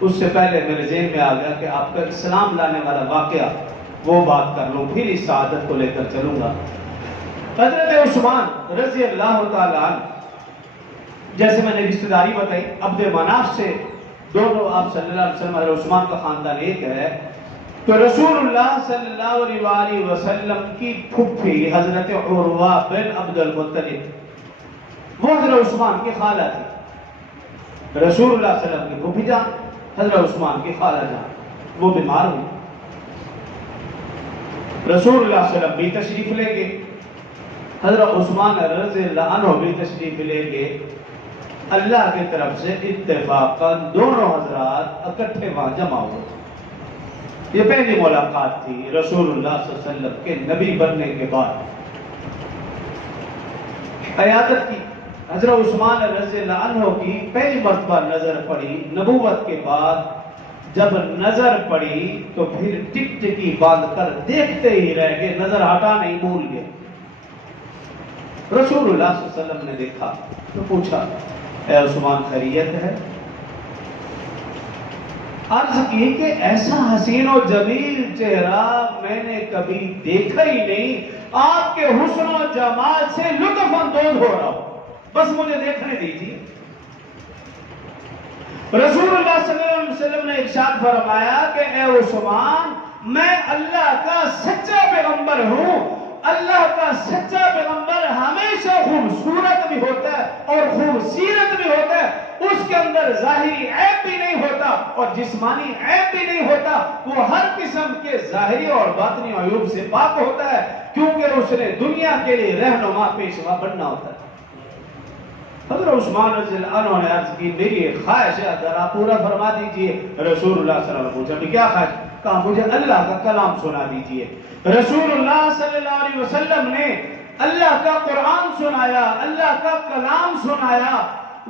اس سے پہلے میرے ذہن میں آ گیا کہ آپ کا اسلام لانے والا واقعہ وہ بات کر لوں، پھر اس سعادت کو لے کر چلوں گا۔ حضرت عثمان رضی اللہ تعالیٰ عنہ، جیسے میں نے رشتہ داری بتائی، عبد مناف سے دونوں آپ صلی اللہ علیہ وسلم، حضرت عثمان کا خاندان ایک ہے، تو رسول اللہ صلی اللہ علیہ وآلہ وسلم کی پھپھی حضرت عروہ بن عبد المطلب وہ حضرت عثمان کی خالہ تھی۔ رسول اللہ صلی اللہ علیہ وسلم کی پھپھی جان حضرت عثمان کی خالہ جان، وہ بیمار ہوئی، رسول اللہ صلی اللہ علیہ وسلم بھی تشریف لے گئے، حضرت عثمان رضی اللہ عنہ بھی تشریف لے گئے۔ اللہ کی طرف سے اتفاقاً دونوں حضرات اکٹھے وہاں جمع ہوئے۔ یہ پہلی ملاقات تھی رسول اللہ صلی اللہ علیہ وسلم کے نبی بننے کے بعد۔ عیادت کی حضرت عثمان رضی اللہ عنہ کی پہلی مرتبہ نظر پڑی نبوت کے بعد۔ جب نظر پڑی تو پھر ٹک ٹکی باندھ کر دیکھتے ہی رہ گئے، نظر ہٹا نہیں، بھول گئے۔ رسول اللہ صلی اللہ علیہ وسلم نے دیکھا تو پوچھا، اے عثمان خیریت ہے؟ عرض کی کہ ایسا حسین و جمیل چہرہ میں نے کبھی دیکھا ہی نہیں، آپ کے حسن و جمال سے لطف اندوز ہو رہا ہوں، بس مجھے دیکھنے دیجیے۔ رسول اللہ صلی اللہ علیہ وسلم نے ارشاد فرمایا کہ اے عثمان، میں اللہ کا سچا پیغمبر ہوں۔ اللہ کا سچا پیغمبر ہمیشہ خوبصورت بھی ہوتا ہے اور خوبصیرت بھی ہوتا ہے، اس کے اندر ظاہری عیب بھی نہیں ہوتا اور جسمانی عیب بھی نہیں ہوتا، وہ ہر قسم کے ظاہری اور باطنی عیوب سے پاک ہوتا ہے، کیونکہ اس نے دنیا کے لیے رہنما پیشوا بننا ہوتا ہے۔ حضرت عثمان رضی اللہ عنہ نے عرض کی، میری خواہش ہے ذرا پورا فرما دیجئے۔ رسول اللہ صلی اللہ علیہ وسلم پوچھا، بھی کیا خواہش؟ کہا مجھے اللہ کا کلام سنا دیجئے۔ رسول اللہ صلی اللہ علیہ وسلم نے اللہ کا قرآن سنایا، اللہ کا کلام سنایا۔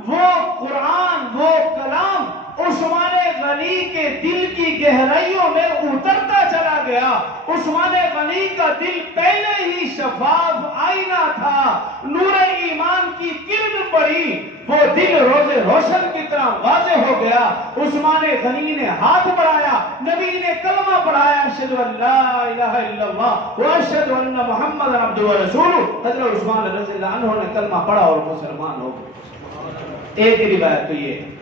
وہ قرآن، وہ کلام عثمان غنی کے دل کی گہرائیوں میں اترتا چلا گیا۔ عثمان غنی کا دل پہلے ہی شفاف آئینہ تھا، نور ایمان کی کرن پڑی، وہ دل روز روشن کی طرح واضح ہو گیا۔ عثمان غنی نے ہاتھ بڑھایا، نبی نے کلمہ پڑھایا، اشہد ان لا الہ الا اللہ واشہد ان محمد عبدہ ورسولہ۔ حضرت عثمان رضی اللہ عنہ نے کلمہ پڑھا اور مسلمان ہو گئے۔ ایک روایت تو یہ،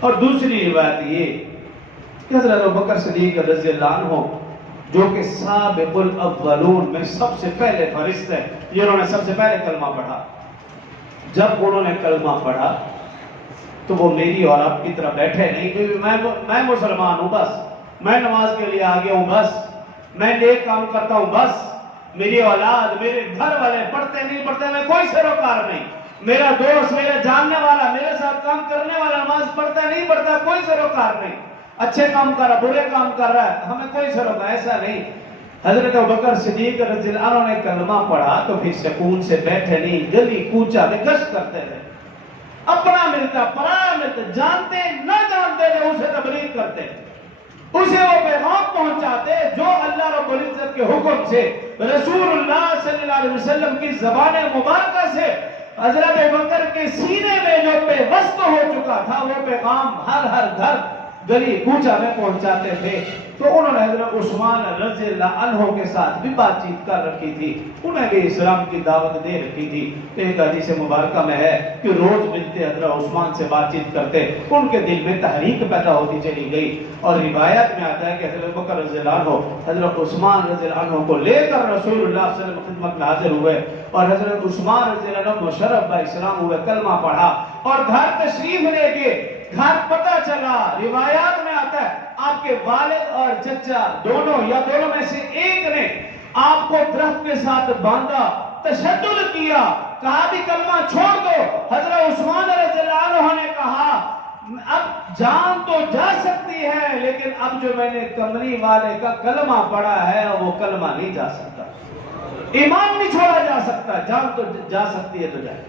اور دوسری روایت یہ کہ حضرت ابوبکر صدیق رضی اللہ عنہ، جو کہ سابق الاولون میں سب سے پہلے فرشتے ہیں، جنہوں نے سب سے پہلے کلمہ پڑھا، جب انہوں نے کلمہ پڑھا تو وہ میری اور آپ کی طرح بیٹھے نہیں کہ میں مسلمان ہوں، بس میں نماز کے لیے آگے ہوں، بس میں نیک کام کرتا ہوں، بس میری اولاد، میرے گھر والے پڑھتے نہیں پڑھتے، میں کوئی سروکار نہیں، میرا دوست، میرا جاننے والا، میرے ساتھ کام کرنے والا نماز پڑھتا نہیں پڑھتا، کوئی سروکار نہیں، اچھے کام کر رہا، برے کام کر رہا ہے، ہمیں کوئی سروکار، ایسا نہیں۔ حضرت ابوبکر صدیق رضی اللہ عنہ نے کلمہ پڑھا تو پھر سکون سے بیٹھے نہیں، گلی کوچہ میں گشت کرتے تھے، اپنا ملتا پرایا ملتا، جانتے نہ جانتے تھے اسے تبلیغ کرتے، اسے وہ پیغام پہنچاتے جو اللہ رب العزت کے حکم سے، رسول اللہ صلی اللہ علیہ وسلم کی زبان مبارکہ سے حضرت ابوبکر کے سینے میں جو پیوست ہو چکا تھا، وہ پیغام ہر گھر گلی کوچہ میں پہنچاتے تھے۔ تو انہوں نے حضرت عثمان رضی اللہ عنہ کے ساتھ بھی بات چیت کر رکھی تھی، انہیں بھی اسلام کی دعوت دے رکھی تھی۔ ایک حدیث مبارکہ میں ہے کہ روز ملتے حضرت عثمان سے بات چیت کرتے، ان کے دل میں تحریک پیدا ہوتی چلی گئی، اور روایت میں آتا ہے کہ حضرت ابوبکر رضی اللہ عنہ حضرت عثمان رضی اللہ عنہ کو لے کر رسول اللہ صلی اللہ علیہ وسلم خدمت میں حاضر ہوئے، اور حضرت عثمان رضی اللہ عنہ مشرف با اسلام ہوئے، کلمہ پڑھا اور گھر تشریف لے گئے۔ گھر پتہ چلا، روایات میں آتا ہے آپ کے والد اور چچا دونوں یا دونوں میں سے ایک نے آپ کو درخت کے ساتھ باندھا، تشدد کیا، کہا بھی کلمہ چھوڑ دو۔ حضرت عثمان رضی اللہ عنہ نے کہا اب جان تو جا سکتی ہے، لیکن اب جو میں نے کمری والے کا کلمہ پڑھا ہے وہ کلمہ نہیں جا سکتا، ایمان نہیں چھوڑا جا سکتا، جان تو جا سکتی ہے تو جائے۔